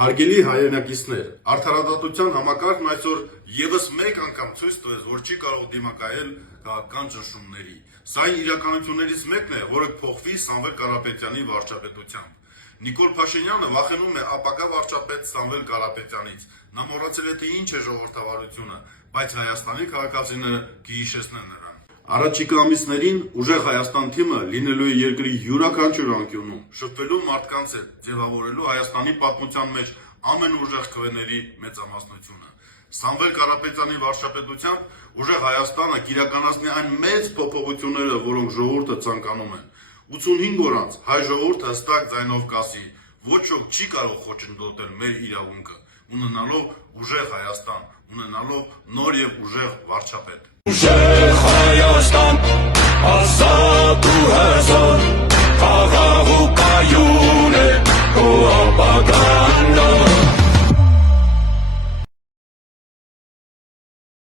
Հարգելի հայրենակիցներ, արդարադատության համակարգն այսօր եւս մեկ անգամ ցույց տվեց, որ չի կարող դիմակայել քաղաքական ճնշումների։ Սա այն իրականություններից մեկն է, որը կփոխվի Սամվել Կարապետյանի վարչապետությամբ։ Նիկոլ Փաշինյանը վախենում է ապագա վարչապետ Սամվել Կարապետյանից։ Նա մոռացել է, թե ինչ է ժողովրդավարությունը, բայց Հայաստանի քաղաքացիները կհիշեցնեն նրան։ Առաջիկա ամիսներին ուժեղ Հայաստան թիմը լինելու է երկրի յուրաքանչյուր անկյունում, շփվելու մարդկանց հետ, ձևավորելու Հայաստանի պատմության մեջ ամենուժեղ քվեների մեծամասնությունը։ Սամվել Կարապետյանի վարչապետությամբ ուժեղ Հայաստանը կիրականացնի այն մեծ փոփոխությունները, որոնք ժողովուրդը ցանկանում է։ 85 օր անց հայ ժողովուրդը հստակ ձայնով կասի. ոչ ոք չի կարող խոչընդոտել մեր իրավունքը, ունենալով ուժեղ Հայաստան, ունենալով նոր եւ ուժեղ վարչապետ։ Ուժեղ Հայաստան, ազատ ու հզոր, խաղաղ ու կայուն է քո ապագան։